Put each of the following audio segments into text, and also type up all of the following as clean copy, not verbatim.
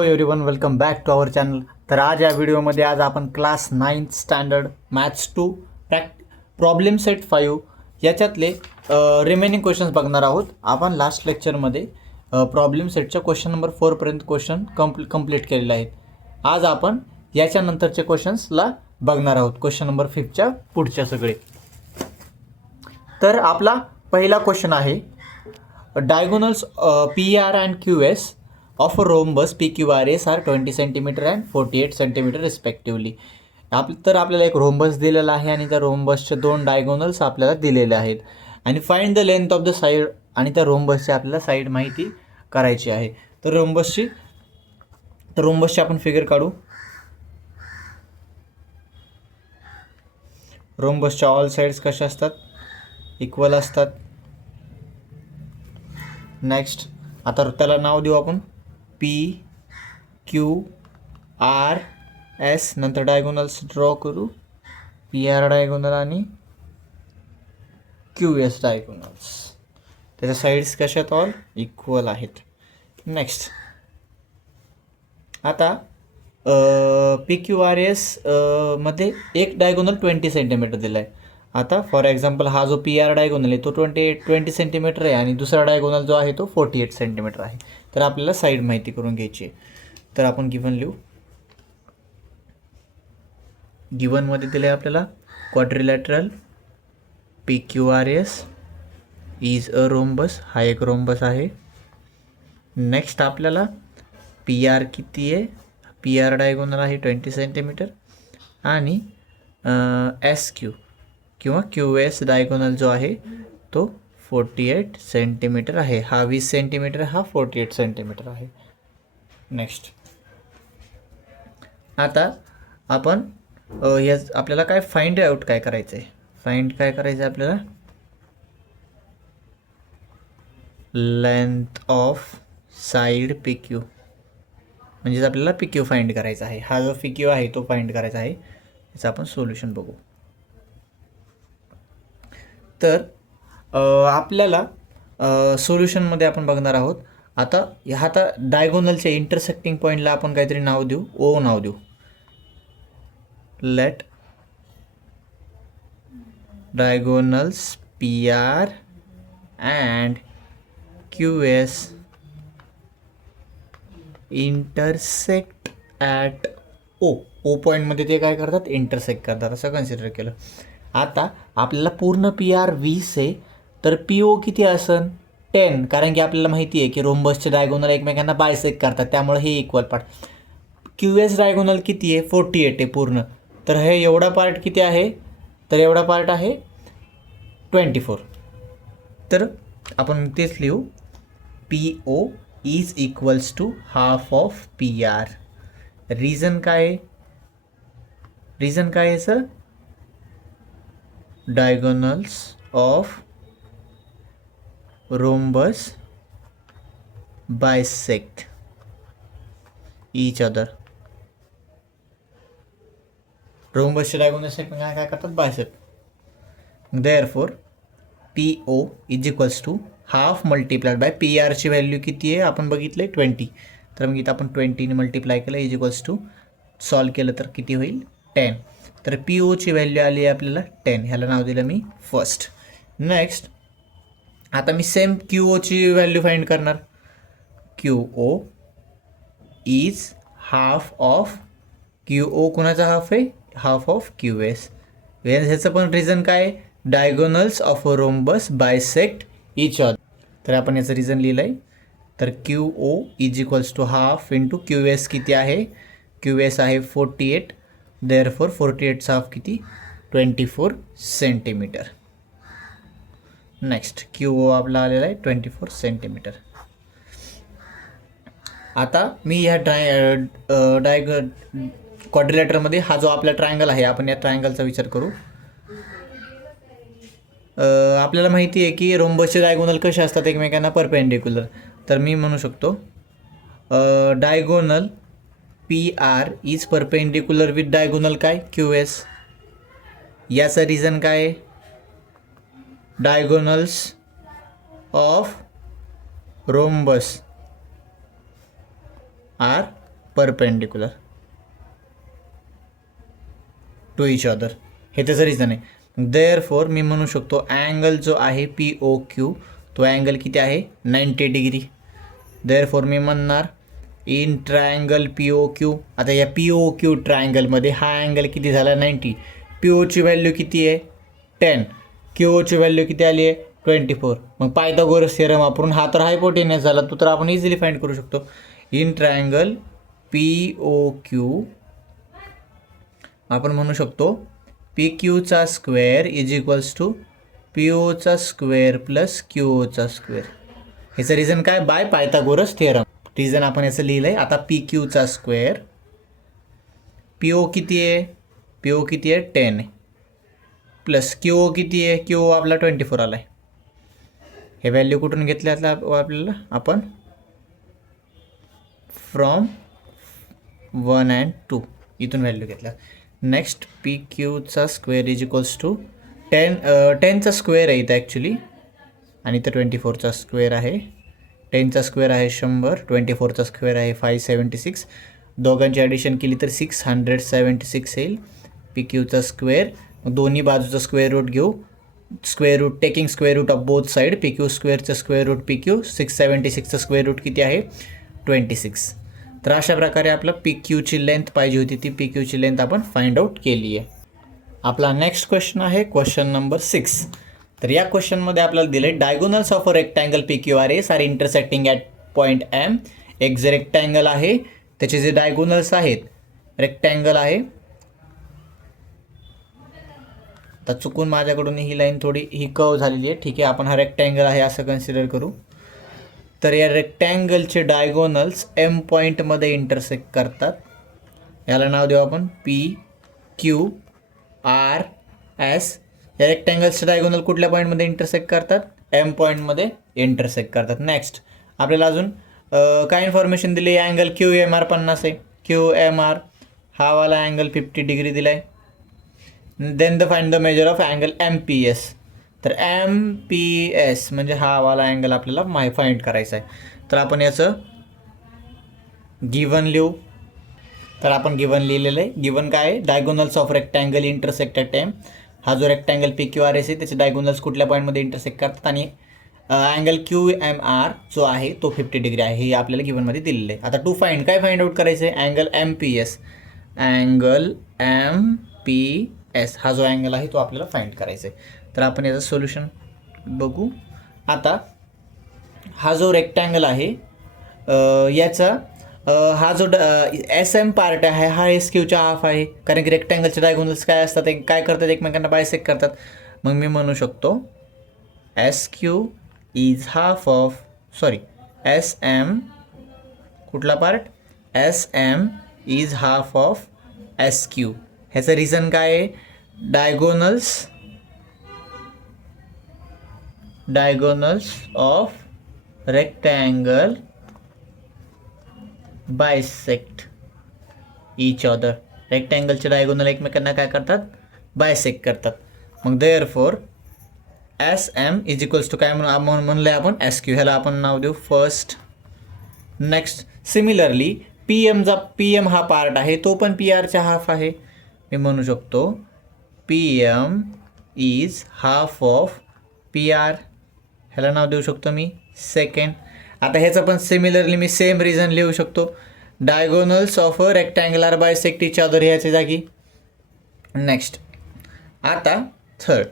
Hello everyone, welcome back to our channel. तर आज या व्हिडिओमध्ये आपण class 9th standard maths 2 problem set 5 याच्यातले रिमेनिंग क्वेश्चन्स बघणार आहोत. आपण लास्ट लेक्चरमध्ये प्रॉब्लेम सेटच्या क्वेश्चन नंबर 4 पर्यंत क्वेश्चन कंप्लीट केलेले आहेत. आज आपण याच्यानंतरचे क्वेश्चन्सला बघणार आहोत, क्वेश्चन नंबर 5च्या पुढच्या सगळे. तर आपला पहिला क्वेश्चन आहे, diagonals PR and QS of a rhombus PQRS are 20 cm and 48 cm respectively. तर आपल्याला एक रोम्बस दिलेला आहे आणि त्या रोम्बसचे दोन डायगोनल्स आपल्याला दिलेले आहेत आणि find the length of the side, आणि त्या रोम्बसची आपल्याला साइड माहिती करायची आहे. तर रोम्बसची आपण फिगर काढू. रोम्बसच्या ऑल साइड्स कशा असतात? इक्वल असतात. नेक्स्ट आता त्याला नाव देऊ आपण PQRS, नंतर डायगोनल्स ड्रॉ करू. PR डायगोनल आणि QS डायगोनल्स, त्याच्या साईड्स कशात ऑल इक्वल आहेत. नेक्स्ट आता PQRS मध्ये एक डायगोनल 20 सेंटीमीटर दिला आहे. आता फॉर एक्झाम्पल हा जो PR डायगोनल आहे तो 20 सेंटीमीटर आहे आणि दुसरा डायगोनल जो आहे तो 48 सेंटीमीटर आहे. तर आपल्याला साईड माहिती करून घ्यायची आहे. तर आपण गिवन लिहू. गिवनमध्ये दिले आपल्याला quadrilateral PQRS is a rhombus, हा एक रोम्बस आहे. नेक्स्ट आपल्याला PR किती आहे? PR डायगोनल आहे 20 सेंटीमीटर आणि SQ किंवा QS डायगोनल जो आहे तो 48 सेंटीमीटर आहे. हा 20 सेंटीमीटर, हा 48 सेंटीमीटर आहे. नेक्स्ट आता आपण आपल्याला काय फाइंड आउट काय करायचं आहे? फाइंड काय करायचं आहे आपल्याला? लेंथ ऑफ साइड PQ, म्हणजेच आपल्याला PQ फाइंड करायचा आहे. हा जो PQ आहे तो फाइंड करायचा आहे. याचं आपण सोल्युशन बघू. तर आपल्याला सोल्युशनमध्ये आपण बघणार आहोत. आता डायगोनलच्या इंटरसेक्टिंग पॉईंटला आपण काहीतरी नाव देऊ, O नाव देऊ. Let diagonals PR and QS intersect at O पॉईंटमध्ये ते काय करतात? इंटरसेक्ट करतात, असं कन्सिडर केलं. आता आपल्याला पूर्ण PR 20 आहे, तर PO किती असन? 10, कारण की आपल्याला माहिती आहे की रोम्बसचे डायगोनल एकमेकांना बायसेक्ट करतात, त्यामुळे हे इक्वल पार्ट. QS डायगोनल किती आहे? 48 आहे पूर्ण. तर हे एवढा पार्ट किती आहे? तर एवढा पार्ट आहे 24. तर आपण तेच लिहू, PO is equals to half of PR. Reason काय आहे? रिझन काय आहे sir? Diagonals of rhombus bisect each other. रोम्बसचे डायगोनल्स काय करतात? Bisect. Therefore PO is equals to half multiplied by PRची व्हॅल्यू किती आहे? आपण बघितलं 20. तर मग इथं आपण 20ने मल्टिप्लाय केलं, इज इक्वल्स टू सॉल्व केलं तर किती होईल? 10. तर POची व्हॅल्यू आली आहे आपल्याला 10. ह्याला नाव दिलं मी फर्स्ट. नेक्स्ट आता मी सेम QOची व्हॅल्यू फाइंड करणार. QO is half of QO. कुणाचा हाफ आहे? Half of QS. ह्याचं पण रिझन काय आहे? Diagonals of a rhombus bisect each other. तर आपण याचं रिझन लिहिलं आहे. तर QO is equals to half into QS किती आहे? QS आहे 48. देअरफॉर 48चा हाफ किती? 24 सेंटीमीटर. नेक्स्ट QO आपला आलेला आहे 24 सेंटीमीटर. आता मी ह्या क्वाड्रिलॅटरमध्ये हा जो आपला ट्रायंगल आहे, आपण या ट्रायंगलचा विचार करू. आपल्याला माहिती आहे की रोम्बसचे डायगोनल कसे असतात? एकमेकांना परपेंडिक्युलर. तर मी म्हणू शकतो diagonal PR is perpendicular with diagonal काय? QS. याचं रिझन काय आहे? Diagonals of rhombus are perpendicular to each other, हे त्याचं रिझन आहे. देअरफॉर मी म्हणू शकतो अँगल जो आहे POQ तो अँगल किती आहे 90 डिग्री. देअरफॉर मी म्हणणार इन ट्रायंगल POQ. आता या POQ ट्रायंगलमध्ये हा अँगल किती झाला 90. POची व्हॅल्यू किती आहे 10, QOची व्हॅल्यू किती आली आहे 24. मग पायथागोरस थिअरम वापरून हा तर हायपोटेनियस झाला, तो तर आपण इझिली फाइंड करू शकतो. इन ट्रायंगल POQ आपण म्हणू शकतो PQचा स्क्वेअर इज इक्वल्स टू POचा स्क्वेअर प्लस QOचा स्क्वेअर. ह्याचं रिझन काय बाय पायथागोरस थिअरम. रिझन आपण याचं लिहिलं आहे. आता PQचा स्क्वेअर, PO किती आहे, PO किती आहे 10 आहे, प्लस QO किती आहे, QO आपला 24 आला आहे. हे व्हॅल्यू कुठून घेतले आपल्याला आपण फ्रॉम 1 and 2 इथून व्हॅल्यू घेतल्या. नेक्स्ट PQचा स्क्वेअर इज इक्वल्स टू 10चा स्क्वेअर आहे इथं ॲक्च्युली, आणि इथं 24चा स्क्वेअर आहे. 10चा स्क्वेअर आहे 100, 24चा स्क्वेअर आहे 576. दोघांची ॲडिशन केली तर 676 येईल PQचा स्क्वेअर. दोन्ही बाजूचा स्क्वेअर रूट घेऊ, square root taking square root of both side. PQ स्क्वेअरचं स्क्वेअर रूट PQ, 676चं स्क्वेअर रूट किती आहे 26. तर अशा प्रकारे आपलं PQची लेंथ पाहिजे होती, ती PQची लेंथ आपण फाइंड आउट केली आहे. आपला नेक्स्ट क्वेश्चन आहे क्वेश्चन नंबर 6. तर या क्वेश्चनमध्ये आपल्याला दिलं आहे diagonals of a rectangle PQRS are intersecting at point M. एक जे रेक्टँगल आहे त्याचे जे डायगोनल्स आहेत, रेक्टँगल आहे, आता चुकून माझ्याकडून ही लाईन थोडी ही कर्व झालेली आहे, ठीक आहे, आपण हा रेक्टँगल आहे असं कन्सिडर करू. तर या रेक्टँगलचे डायगोनल्स M पॉईंटमध्ये इंटरसेक्ट करतात. याला नाव देऊ आपण PQRS. या रेक्टँगल्सचे डायगोनल कुठल्या पॉईंटमध्ये इंटरसेक्ट करतात, M पॉईंटमध्ये इंटरसेक्ट करतात. नेक्स्ट आपल्याला अजून काय इन्फॉर्मेशन दिली, अँगल QMR 50 आहे, QMR हा वाला अँगल 50 डिग्री दिला आहे. Then the find the measure of angle MPS. तर MPS म्हणजे हा वाला अँगल आपल्याला फाइंड करायचा आहे. तर आपण याचं गिवन लिहू. तर आपण गिवन लिहिलेलं आहे. गिवन काय आहे, diagonals of rectangle intersect at M. हा जो रेक्टँगल PQRS आहे त्याचे डायगोनल्स कुठल्या पॉईंटमध्ये इंटरसेक्ट करतात, आणि अँगल QMR जो आहे तो 50 डिग्री आहे, हे आपल्याला गिवनमध्ये दिलेलं आहे. आता टू फाइंड काय फाइंड आउट करायचं आहे, अँगल MPS. अँगल MPS हा जो अँगल आहे तो आपल्याला फाइंड करायचा आहे. तर आपण याचं सोल्युशन बघू. आता हा जो रेक्टँगल आहे याचा हा जो SM पार्ट आहे हा SQच्या हाफ आहे, कारण की रेक्टँगलचे डायगोनल्स काय असतात, ते काय करतात, एकमेकांना बायसेक्ट करतात. मग मी म्हणू शकतो SQ is half of, sorry SM कुठला part, SM is half of SQ. ह्याचं रिझन काय आहे, diagonals of rectangle bisect each other. रेक्टँगलचे डायगोनल एकमेकांना काय करतात, बायसेक्ट करतात. मग therefore SM is equals to काय म्हणलं आपण SQ. ह्याला आपण नाव देऊ फर्स्ट. नेक्स्ट सिमिलरली PM हा पार्ट आहे तो पण PRच्या हाफ आहे. मी म्हणू शकतो PM is half of PR. ह्याला नाव देऊ शकतो मी सेकंड. आता ह्याचं पण सिमिलरली मी सेम रिझन लिहू शकतो, diagonals of a rectangle are bisect each other ह्याच्या जागी. नेक्स्ट आता थर्ड.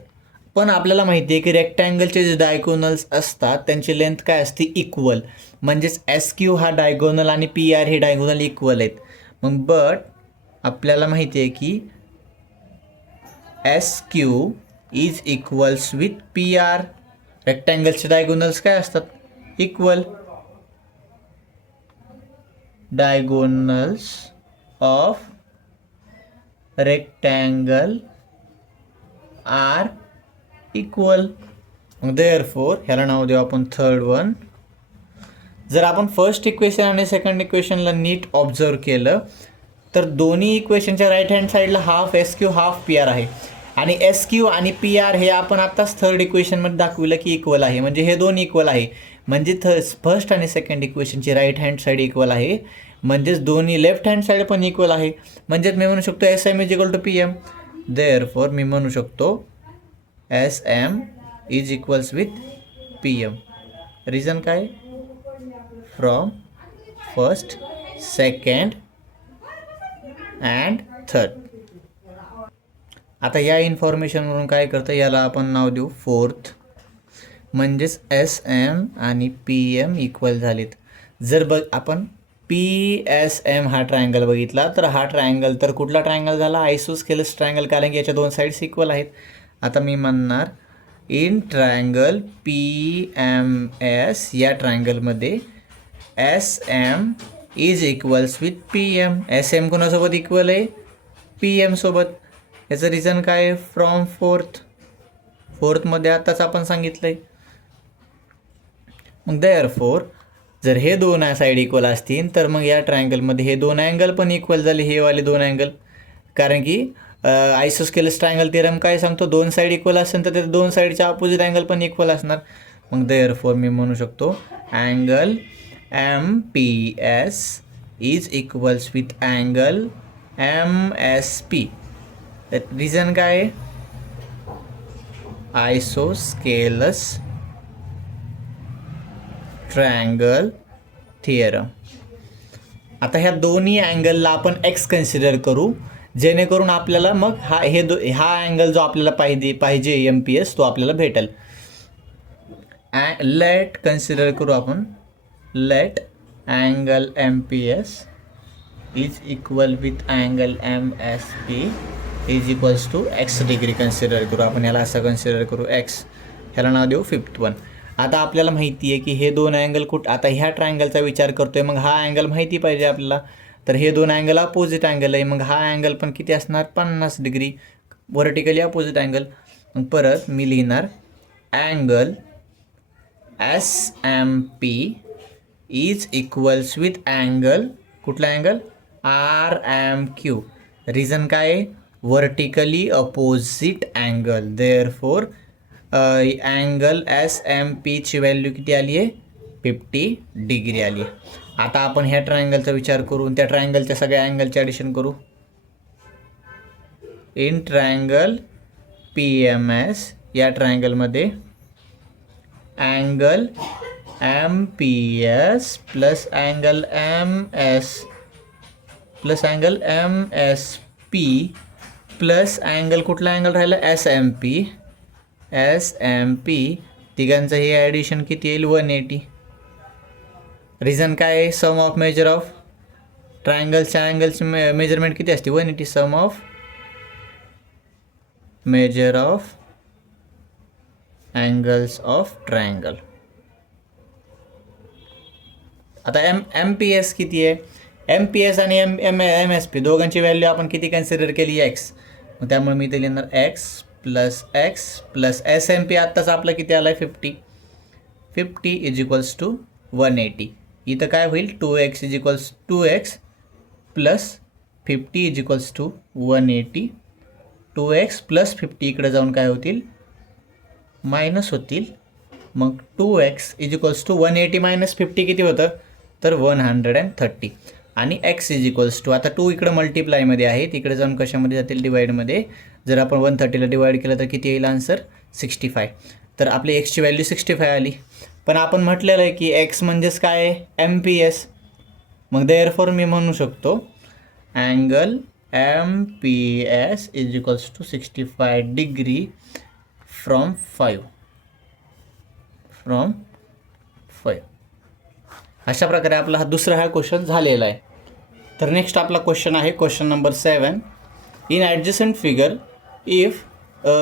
पण आपल्याला माहिती आहे की रेक्टँगलचे जे डायगोनल्स असतात त्यांची लेंथ काय असते, इक्वल. म्हणजेच SQ हा डायगोनल आणि PR हे डायगोनल इक्वल आहेत. मग बट आपल्याला माहिती आहे की SQ is equals with PR. रेक्टँगलचे डायगोनल्स काय असतात, equal. Diagonals of rectangle are equal. Therefore ह्याला नाव देऊ आपण थर्ड वन. जर आपण फर्स्ट इक्वेशन आणि सेकंड इक्वेशनला नीट ऑब्झर्व केलं तर दोन्ही इक्वेशनच्या राईट हँड साईडला हाफ SQ हाफ PR आहे, आणि SQ आणि PR हे आपण आत्ताच थर्ड इक्वेशनमध्ये दाखविलं की इक्वल आहे. म्हणजे हे दोन इक्वल आहे, म्हणजे फर्स्ट आणि सेकंड इक्वेशनची राईट हँड साईड इक्वल आहे. म्हणजेच दोन्ही लेफ्ट हँड साईड पण इक्वल आहे. म्हणजेच मी म्हणू शकतो S M is equal to P M. Therefore मी म्हणू शकतो S M is equals with P M. Reason काय? From first, second and third. आता या इन्फॉर्मेशनवरून काय करतं, याला आपण नाव देऊ फोर्थ. म्हणजेच एस एम आणि पी एम इक्वल झालेत. जर आपण पी एस एम हा ट्रायंगल बघितला तर हा ट्रायंगल तर कुठला ट्रायंगल झाला? आयसोस्केलस ट्रायंगल, कारण की याच्या दोन साईड्स इक्वल आहेत. आता मी म्हणणार in triangle P M S, या ट्रायंगलमध्ये S M is equals with P M. S M कोणासोबत इक्वल आहे? पी एम सोबत. याचं रिझन काय आहे? फ्रॉम फोर्थमध्ये आत्ताच आपण सांगितलं आहे. मग देअरफॉर जर हे दोन साईड इक्वल असतील तर मग या ट्रायंगलमध्ये हे दोन अँगल पण इक्वल झाले, हे वाले दोन अँगल. कारण की आयसोस्केलस ट्रायंगल थिअरम काय सांगतो? दोन साईड इक्वल असेल तर ते दोन साईडच्या अपोजिट अँगल पण इक्वल असणार. मग देअरफॉर मी म्हणू शकतो angle M P S is equals with angle M S P. Reason काय आहे? Isosceles triangle theorem. आता ह्या दोन्ही अँगलला आपण एक्स कन्सिडर करू, जेणेकरून आपल्याला मग हा अँगल जो आपल्याला पाहिजे एम पी एस तो आपल्याला भेटेल. लेट कन्सिडर करू आपण, let angle M P S is equal with angle M S P is equals to x degree consider करू आपण. ह्याला असं कन्सिडर करू एक्स, ह्याला नाव देऊ 51. आता आपल्याला माहिती आहे की हे दोन अँगल आता ह्या ट्रायंगलचा विचार करतोय, मग हा अँगल माहिती पाहिजे आपल्याला. तर हे दोन अँगल अपोजिट अँगल आहे, मग हा अँगल पण किती असणार? 50 डिग्री, व्हर्टिकली अपोजिट अँगल. मग परत मी लिहिणार angle S M P is equals with angle, कुठला angle? R M Q. Reason काय आहे? Vertically opposite angle. Therefore angle S M पीची व्हॅल्यू किती आली आहे? 50 डिग्री आली आहे. आता आपण ह्या ट्रायंगलचा विचार करून त्या ट्रायंगलच्या सगळ्या अँगलचे ॲडिशन करू. In triangle P M S, या ट्रायंगलमध्ये angle M P S plus angle M S plus angle M S P plus angle कुठला अँगल राहिला? S M P. तिघांचं हे ॲडिशन किती येईल? 180. रिझन काय आहे? सम ऑफ मेजर ऑफ ट्रायंगलच्या अँगलची मेजरमेंट किती असते? 180. Sum of measure of angles of triangle. आता एम पी एस किती आहे? एम पी एस आणि एम एस पी दोघांची व्हॅल्यू आपण किती कन्सिडर केली? एक्स. मग त्यामुळे मी इथे लिहिणार x plus S M P आत्ताच आपला किती आला आहे? 50 इज इक्वल्स टू 180. इथं काय होईल? 2x is equals 2x plus 50 is equals to 180. 2x plus 50 इकडे जाऊन काय होतील? मायनस होतील. मग 2x is equals to 180 minus 50 किती होतं? तर 130. आणि x इज इक्वल्स टू, आता 2 इकडं मल्टिप्लायमध्ये आहे, तिकडे जाऊन कशामध्ये जातील? डिवाईडमध्ये. जर आपण 130ला डिवाईड केलं तर किती येईल आन्सर? 65. तर आपली एक्सची व्हॅल्यू 65 आली. पण आपण म्हटलेलं आहे की एक्स म्हणजेच काय आहे? M P S. मग देअरफॉर मी म्हणू शकतो angle M P S is equals to 65 degree from 5. अशा प्रकारे आपला हा क्वेश्चन झालेला आहे. तर नेक्स्ट आपला क्वेश्चन आहे question number 7. In adjacent figure if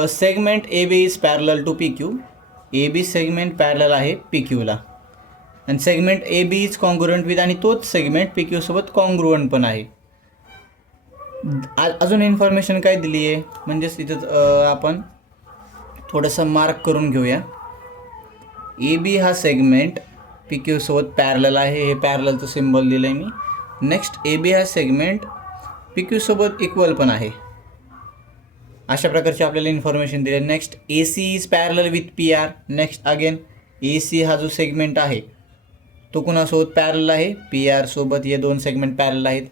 segment A B is parallel to P Q. A B segment parallel आहे पी क्यूला आणि segment A B is congruent with, आणि तोच सेगमेंट पी क्यू सोबत कॉन्ग्रुएंट पण आहे. अजून इन्फॉर्मेशन काय दिली आहे म्हणजेच इथं आपण थोडंसं मार्क करून घेऊया. ए बी हा सेगमेंट पी क्यू सोबत पॅरलल आहे, हे पॅरललचं सिम्बॉल दिलं आहे मी. नेक्स्ट ए बी हा सेगमेंट पी क्यू सोबत इक्वल पण आहे. अशा प्रकारची आपल्याला इन्फॉर्मेशन दिली. Next A C is parallel with P R. Next again A C हा जो सेगमेंट आहे तो कुणासोबत पॅरल आहे, पी आर सोबत हे दोन सेगमेंट पॅरल आहेत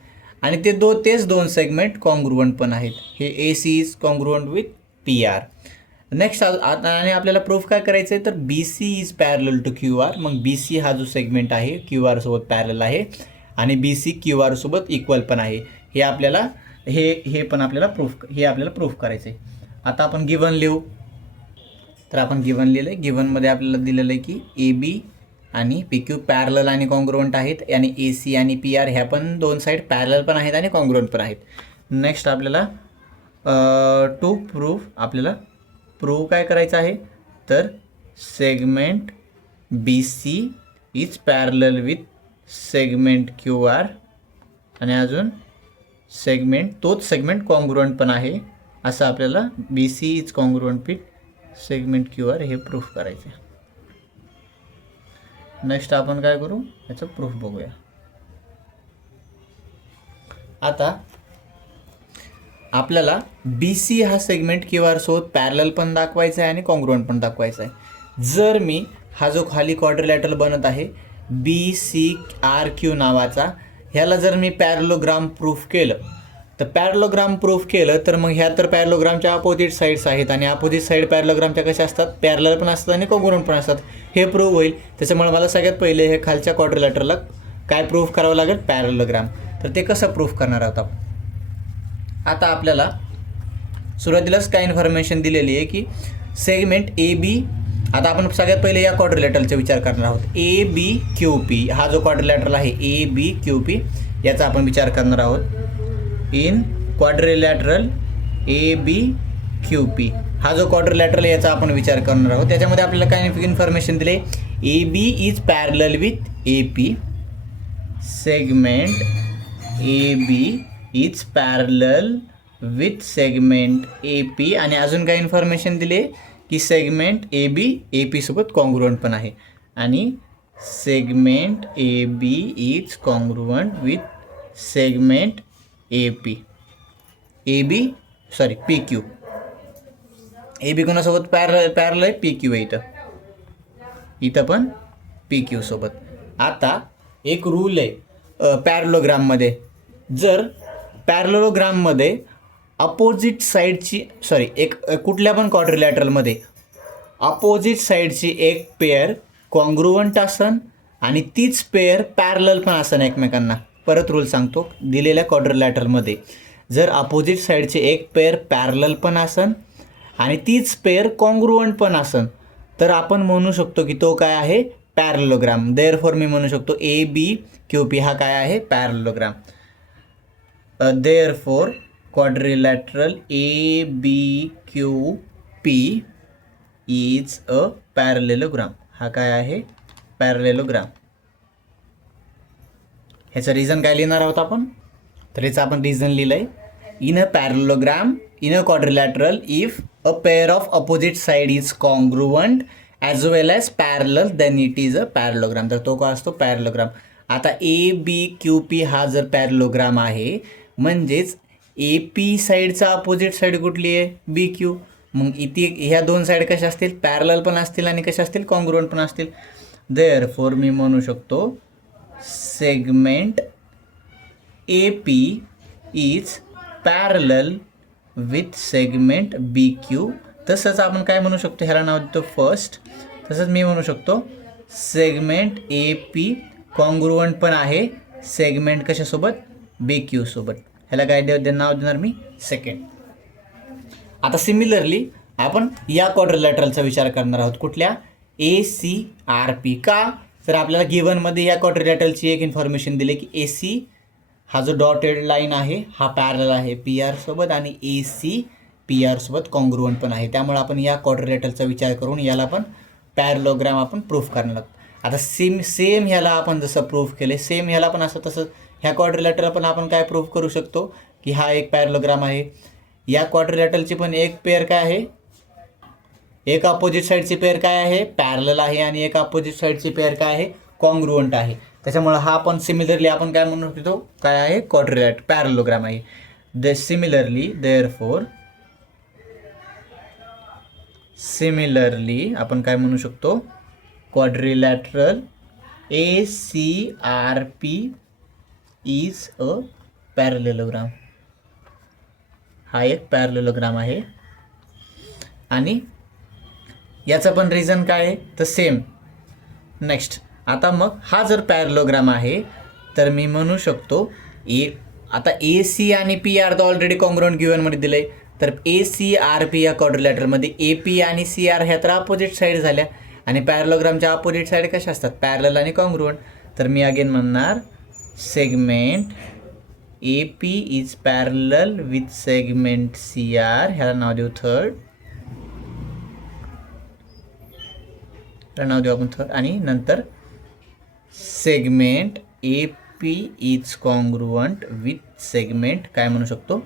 आणि तेच दोन सेगमेंट कॉन्ग्रुएंट पण आहेत. हे A C is congruent with P R. Next आता आणि आपल्याला प्रूफ काय करायचं आहे तर B C is parallel to Q R. मग बी सी हा जो सेगमेंट आहे क्यू आर सोबत पॅरल आहे आणि बी सी क्यू आर सोबत इक्वल पण आहे. हे आपल्याला हे पण आपल्याला प्रूफ करायचं आहे. आता आपण गिवन लिहू. तर आपण गिवन लिहिलं आहे. गिवनमध्ये आपल्याला दिलेलं आहे की ए बी आणि पी क्यू पॅरल आणि कॉन्ग्रुएंट आहेत आणि ए सी आणि पी आर ह्या पण दोन साईड पॅरल पण आहेत आणि कॉन्ग्रुएंट पण आहेत. नेक्स्ट आपल्याला आपल्याला प्रूव्ह काय करायचं आहे तर segment B C is parallel with segment Q R आणि अजून तोच सेगमेंट कॉन्ग्रुएंट पण आहे असं आपल्याला B C is congruent with segment Q R हे प्रूफ करायचं आहे. नेक्स्ट आपण काय करू याचं प्रूफ बघूया. आता आपल्याला बी सी हा सेगमेंट क्यू आर सोबत पॅरल पण दाखवायचा आहे आणि कॉन्ग्रुएंट पण दाखवायचा आहे. जर मी हा जो खाली क्वाड्रिलॅटरल बनत आहे बी सी आर क्यू नावाचा, ह्याला जर मी पॅरलोग्राम प्रूफ केलं तर मग ह्या तर पॅरलोग्रामच्या अपोजिट साईड्स आहेत आणि अपोजिट साईड पॅरलोग्रामच्या कशा असतात, पॅरलल पण असतात आणि कॉन्ग्रुएंट पण असतात. हे प्रूव्ह होईल. त्याच्यामुळे मला सगळ्यात पहिले हे खालच्या क्वाड्रिलॅटरला काय प्रूफ करावं लागेल, पॅरलोग्राम. तर ते कसं प्रूफ करणार आहोत आपण. आता आपल्याला सुरुवातीलाच काय इन्फॉर्मेशन दिलेली आहे की सेगमेंट ए बी. आता आपण सगळ्यात पहिले या क्वाड्रिलॅटरलचा विचार करणार आहोत. ए बी क्यू पी हा जो क्वाड्रिलॅटरल आहे ए बी क्यू पी याचा आपण विचार करणार आहोत. In quadrilateral A B Q P हा जो क्वाड्रिलॅटरल याचा आपण विचार करणार आहोत. त्याच्यामध्ये आपल्याला काय इन्फॉर्मेशन दिले, A B is parallel with A P, segment A B is parallel with segment A P आणि अजून काय इन्फॉर्मेशन दिले की सेगमेंट ए पी सोबत कॉन्ग्रुएंट पण आहे आणि segment A B is congruent with segment A P P Q. A B कोणासोबत पॅरल आहे, पी क्यू आहे इथं पण पी क्यू सोबत. आता एक रूल आहे पॅरलोग्राममध्ये, जर पॅरलोग्राममध्ये अपोजिट साईडची कुठल्या पण क्वाड्रिलॅटरलमध्ये अपोजिट साईडची एक पेअर कॉन्ग्रुएंट असन आणि तीच पेअर पॅरलल पण असन एकमेकांना. परत रूल सांगतो, दिलेल्या क्वाड्रिलॅटरलमध्ये जर अपोजिट साईडची एक पेअर पॅरलल पण असन आणि तीच पेअर कॉन्ग्रुएंट पण असन तर आपण म्हणू शकतो की तो काय आहे, पॅरलोग्राम. देअरफॉर मी म्हणू शकतो ए बी क्यू पी हा काय आहे, parallelogram. Therefore quadrilateral A B Q P is a parallelogram. हा काय आहे, पॅरलेलोग्राम. ह्याचं रिझन काय लिहिणार आहोत आपण, तर याचं आपण रिझन लिहिलं आहे, in a parallelogram in a quadrilateral if a pair of opposite side is congruent as well as parallel then it is a parallelogram. तर तो काय असतो, पॅरलोग्राम. आता ए बी क्यू पी हा जर पॅरलोग्राम आहे म्हणजेच ए पी साईडचा अपोजिट साईड कुठली आहे, बी क्यू. मग इथे ह्या दोन साईड कशा असतील, पॅरलल पण असतील आणि कशा असतील, कॉन्ग्रुएंट पण असतील. देअरफॉर मी म्हणू शकतो segment A P is parallel with segment B Q. तसंच आपण काय म्हणू शकतो, ह्याला नाव देतो फर्स्ट. तसंच मी म्हणू शकतो सेगमेंट ए पी कॉन्ग्रुएंट पण आहे सेगमेंट कशासोबत, बी क्यू सोबत. ह्याला काय नाव देणार मी, सेकंड. आता सिमिलरली आपण या क्वाड्रिलॅटरलचा विचार करणार आहोत, कुठल्या, ए सी आर पी. का, तर आपल्याला गिवनमध्ये या क्वाड्रिलॅटरलची एक इन्फॉर्मेशन दिली की ए सी हा जो डॉटेड लाईन आहे हा पॅरलल आहे पी आर सोबत आणि ए सी पी आर सोबत कॉन्ग्रुएंट पण आहे. त्यामुळे आपण या क्वाड्रिलॅटरलचा विचार करून याला पण पॅरलोग्राम आपण प्रूफ करणार आहोत. आता सेम ह्याला आपण जसं प्रूफ केले सेम ह्याला पण असं तसं ह्या क्वाड्रिलॅटरल पण आपण काय प्रूफ करू शकतो की हा एक पॅरलोग्राम आहे. या क्वाड्रिलॅटरलची पण एक पेअर काय आहे, एक अपोजिट साईडची पेअर काय आहे, पॅरलल आहे आणि एक अपोजिट साईडची पेअर काय आहे, कॉन्ग्रुएंट आहे. त्याच्यामुळे हा पण सिमिलरली आपण काय म्हणू शकतो, काय आहे, पॅरलोग्राम आहे. सिमिलरली आपण काय म्हणू शकतो, quadrilateral ACRP is a parallelogram. हा एक पॅरलेलोग्राम आहे आणि याचं पण रिझन काय आहे तर सेम. नेक्स्ट आता मग हा जर पॅरलोग्राम आहे तर मी म्हणू शकतो आता AC आणि PR तर ऑलरेडी कॉन्ग्रुएंट गिव्हनमध्ये दिलं आहे, तर ACRP या क्वाड्रिलॅटरमध्ये AP आणि CR ह्या तर अपोजिट साईड झाल्या आणि पॅरलोग्रामच्या अपोजिट साईड कशा असतात पॅरलल आणि कॉन्ग्रुएंट. तर मी अगेन म्हणणार segment AP is parallel with segment CR, ह्याला नाव देऊ थर्ड, नाव देऊ आपण थर्ड, आणि नंतर segment AP is congruent with segment काय म्हणू शकतो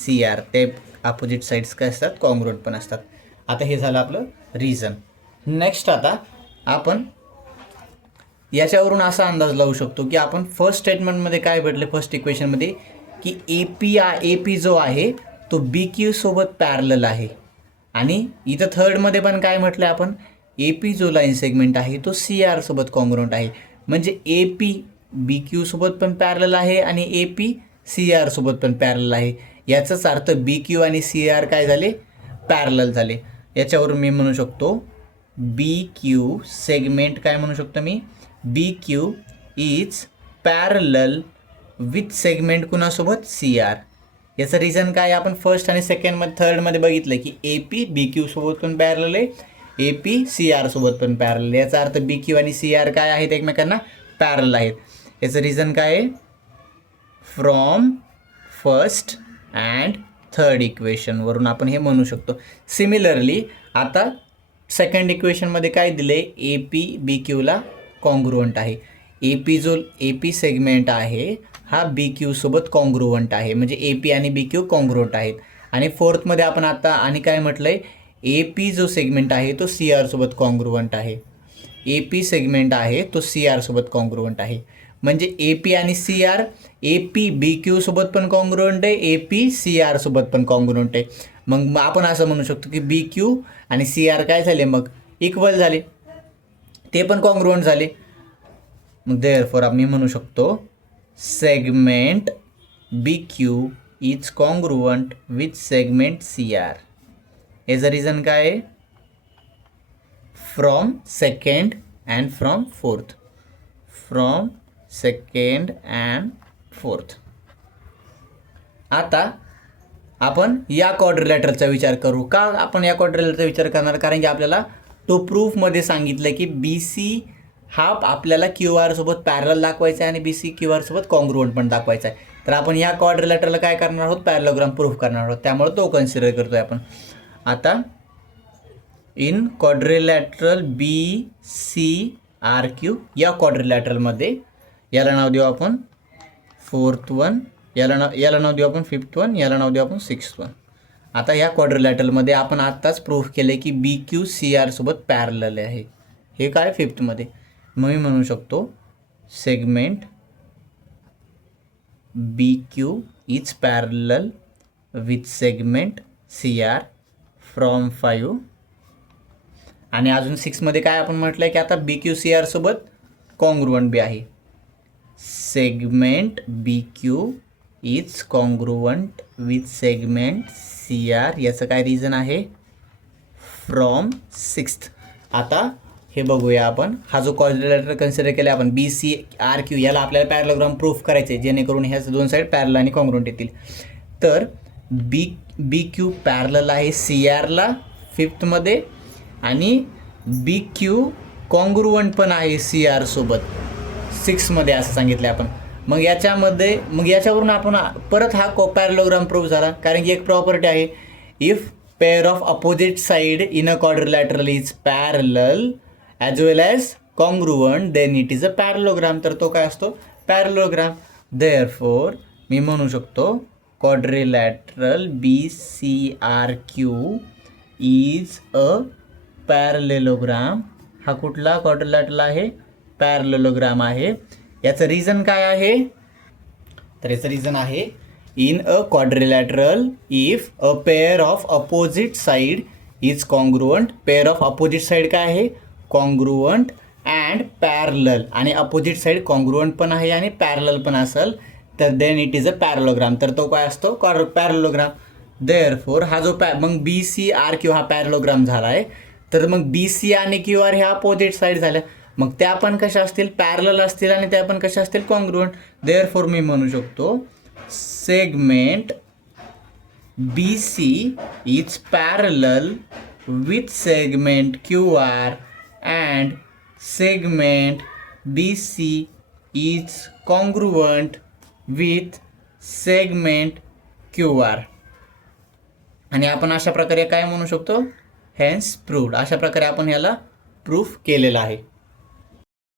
CR. ते अपोजिट साईड्स काय असतात कॉन्ग्रुएंट पण असतात. आता हे झालं आपलं रिझन. नेक्स्ट आता आपण याच्यावरून असा अंदाज लावू शकतो की आपण फर्स्ट स्टेटमेंटमध्ये काय भेटले फर्स्ट इक्वेशनमध्ये की AP जो आहे तो BQ सोबत पॅरलल आहे आणि इथं थर्डमध्ये पण काय म्हटलं आपण AP जो लाईन सेगमेंट आहे तो CR सोबत कॉन्ग्रुएंट आहे. म्हणजे AP BQ सोबत पण पॅरलल आहे आणि AP CR सोबत पण पॅरलल आहे. याचाच अर्थ BQ आणि CR काय झाले पॅरलल झाले. याच्यावरून मी म्हणू शकतो BQ सेगमेंट काय म्हणू शकतो मी BQ is parallel with segment कुणासोबत CR. याचं रिझन काय आपण फर्स्ट आणि सेकंडमध्ये थर्डमध्ये बघितलं की AP BQ सोबत पण पॅरलल आहे, AP CR सोबत पण पॅरलल. याचा अर्थ BQ आणि CR काय आहेत एकमेकांना पॅरलल आहेत. याचं रिझन काय आहे फ्रॉम फर्स्ट अँड थर्ड इक्वेशनवरून आपण हे म्हणू शकतो. सिमिलरली आता सेकंड इक्वेशनमध्ये काय दिले AP BQला कॉन्ग्रुएंट आहे. AP सेगमेंट आहे हा BQ सोबत कॉन्ग्रुएंट आहे म्हणजे AP आणि BQ कॉन्ग्रुएंट आहेत. आणि फोर्थमध्ये आपण आता आणि काय म्हटलंय AP जो सेगमेंट आहे तो CR सोबत कॉन्ग्रुएंट आहे. AP सेगमेंट आहे तो CR सोबत कॉन्ग्रुएंट आहे. म्हणजे AP आणि CR AP BQ सोबत पण कॉन्ग्रुएंट आहे, AP CR सोबत पण कॉन्ग्रुएंट आहे. मग आपण असं म्हणू शकतो की BQ आणि CR काय झाले मग इक्वल झाले, ते पण कॉन्ग्रुएंट झाले. मग देअरफॉर आम्ही म्हणू शकतो segment BQ is congruent with segment CR. याचं रिझन काय आहे from second and from fourth, from second and fourth. आता आपण या क्वाड्रिलॅटरचा विचार करू. का आपण या क्वाड्रिलॅटरचा विचार करणार कारण की आपल्याला तो प्रूफमध्ये सांगितलं की BC हा आपल्याला QR सोबत पॅरलल दाखवायचा आहे आणि BC QR सोबत कॉन्ग्रुएंट पण दाखवायचा आहे. तर आपण या क्वाड्रिलॅटरला काय करणार आहोत पॅरलोग्राम प्रूफ करणार आहोत, त्यामुळे तो कन्सिडर करतोय आपण. आता इन क्वाड्रिलॅटरल BCRQ या क्वाड्रिलॅटरलमध्ये याला नाव देऊ आपण फोर्थ वन, याला नाव देऊ आपण फिफ्थ वन, याला नाव देऊ आपण सिक्स्थ वन. आता या क्वाड्रिलॅटरलमध्ये आपण आत्ताच प्रूफ केले की BQ CR सोबत पॅरलल आहे. हे काय फिफ्थमध्ये. मग मी म्हणू शकतो segment BQ is parallel with segment CR from 5. आणि अजून 6मध्ये काय आपण म्हटलं आहे की आता BQ CR सोबत कॉन्ग्रुएंट बी आहे. Segment BQ is congruent with segment CR. याचं काय रिझन आहे फ्रॉम 6th. आता हे बघूया आपण हा जो क्वाड्रिलॅटर कन्सिडर केला आपण BCRQ याला आपल्याला पॅरलोग्राम प्रूफ करायचे जेणेकरून ह्याच दोन साईड पॅरलल आणि कॉन्ग्रुएंट येतील. तर BQ पॅरलल आहे CRला फिफ्थमध्ये आणि BQ कॉन्ग्रुएंट पण आहे CR सोबत 6मध्ये असं सांगितलं आपण. मग याच्यावरून आपण परत हा पॅरलोग्राम प्रूफ झाला कारण की एक प्रॉपर्टी आहे if pair of opposite side in a quadrilateral is parallel as well as congruent then it is a parallelogram. तर तो काय असतो पॅरलोग्राम. देअरफॉर मी म्हणू शकतो quadrilateral BCRQ is a parallelogram. हा कुठला क्वाड्रिलॅटरल आहे पॅरलेलोग्राम आहे. याचं रिझन काय आहे तर याचं रिझन आहे in a quadrilateral if a pair of opposite side is congruent. Pair of opposite side काय आहे कॉन्ग्रुएंट अँड पॅरलल आणि अपोजिट साईड कॉन्ग्रुअंट पण आहे आणि पॅरलल पण असेल तर then it is a parallelogram. तर तो काय असतो पॅरलोग्राम. देअरफॉर हा जो मग बी सी आर क्यू हा पॅरलोग्राम झाला आहे. तर मग बी सी आणि क्यू आर ह्या अपोजिट साईड झाल्या. मग त्या पण कशा असतील पॅरलल असतील आणि त्या पण कशा असतील कॉन्ग्रुअंट. देअरफॉर मी म्हणू शकतो segment BC is parallel with segment QR and segment BC is congruent with segment QR. आणि आपण अशा प्रकारे काय म्हणू शकतो हेन्स प्रूव्ड. अशा प्रकारे आपण याला प्रूफ केलेला आहे.